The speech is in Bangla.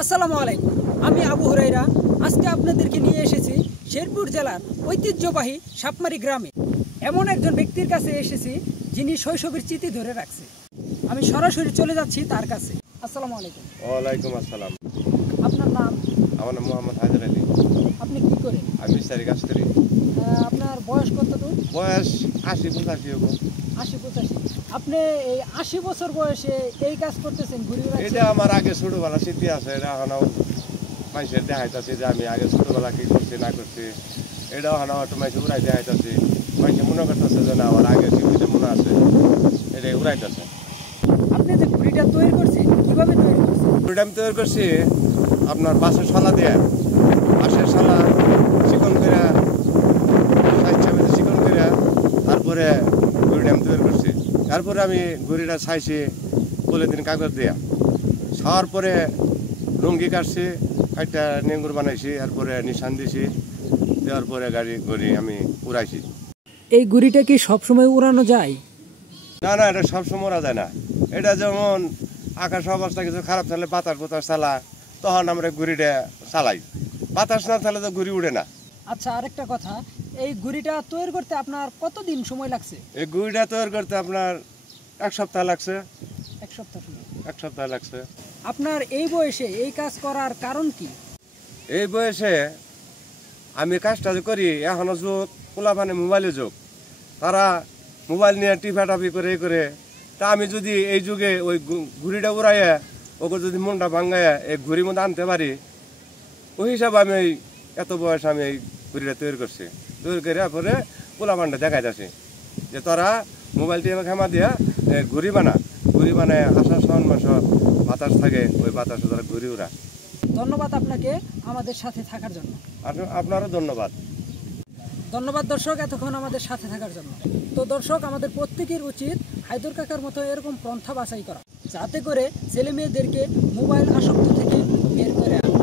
আসসালামু আলাইকুম। আমি আবু হুরাইরা। আজকে আপনাদেরকে নিয়ে এসেছি শেরপুর জেলার ঐতিহ্যবাহী সাপমারি গ্রামে। এমন একজন ব্যক্তির কাছে এসেছি যিনি শৈশবের স্মৃতি ধরে রাখছে। আমি সরাসরি চলে যাচ্ছি তার কাছে। আসসালামু আলাইকুম। ওয়ালাইকুম আসসালাম। আপনার নাম? আমার নাম মোহাম্মদ হায়দার আলী। আপনি কি করেন? আমি মিস্ত্রি কাজ করি। আপনার বয়স কতটুকু? বয়স ৮০-৮৫ হবো। ৮০-৮৫। আপনি এই ৮০ বছর বয়সে এই কাজ করতেছেন, ঘুরে এটা বেড়াচ্ছেন? আমার আগে ছোটবেলা স্মৃতি আছে। এটা এখনো মানুষের দেখাইতেছে যে আমি আগে ছোটবেলা কি করছি না করছি। এটাও এখনো একটু মানুষ উড়াই দেখাইতেছে। মানুষ মনে করতেছে যে না আমার আগে স্মৃতিতে মনে আছে, এটাই উড়াইতেছে। আপনি যে ঘুড়িটা তৈরি করছেন কিভাবে তৈরি করছেন? ঘুড়িটা আমি তৈরি করছি আপনার বাঁশের শালা দিয়ে। বাঁশের শালা চিকন করে চিকন করে তারপরে ঘুড়িটা আমি তৈরি করছি। তারপরে আমি ঘুড়িটা ছাইছি পলিথিন কাগজ দিয়া। ছাওয়ার পরে লুঙ্গি কাটছি, একটা নেঙ্গুর বানাইছি, তারপরে নিশান দিছি, দেওয়ার পরে ঘড়ি আমি উড়াইছি। এই ঘুড়িটা কি সবসময় উড়ানো যায়? না না, এটা সবসময় ওরা যায় না। এটা যেমন আকাশ অবস্থা কিছু খারাপ থাকলে বাতাস চালা, তখন আমরা ঘুড়িটা চালাই। বাতাস না থাকলে তো ঘুড়ি উড়ে না। আচ্ছা, আরেকটা কথা, এই ঘুড়িটা তৈরি করতে আপনার কতদিন সময় লাগছে? এই ঘুড়িটা তৈরি করতে আপনার 1 সপ্তাহ লাগছে। 1 সপ্তাহ সময়। 1 সপ্তাহ লাগছে। আপনার এই বয়সে এই কাজ করার কারণ কি? এই বয়সে আমি কাজটা যে করি, এখনো যুগ পোলাপানে মোবাইলের যুগ। তারা মোবাইল নিয়ে টিফাটাফি করে তা আমি যদি এই যুগে ওই ঘুড়িটা উড়াইয়া ওকে যদি মনটা ভাঙ্গাইয়া এই ঘুড়ির মধ্যে আনতে পারি, ওই হিসাবে আমি এত বয়স আমি এই ঘুড়িটা তৈরি করছি। তৈরি করে পরে পোলাপানটা দেখাই যাচ্ছি যে তারা মোবাইল টিপে খেমা দিয়া ঘুড়ি বানায় আষাঢ় শ্রাবণ মাস বাতাস থাকে, ওই বাতাসে তারা ঘুড়ি উড়া। ধন্যবাদ আপনাকে আমাদের সাথে থাকার জন্য। আপনারও ধন্যবাদ। ধন্যবাদ দর্শক, এতক্ষণ আমাদের সাথে থাকার জন্য। তো দর্শক, আমাদের প্রত্যেকের উচিত হায়দর কাকার মতো এরকম পন্থা বাছাই করা, যাতে করে ছেলে মেয়েদেরকে মোবাইল আসক্তি থেকে বের করে আনা।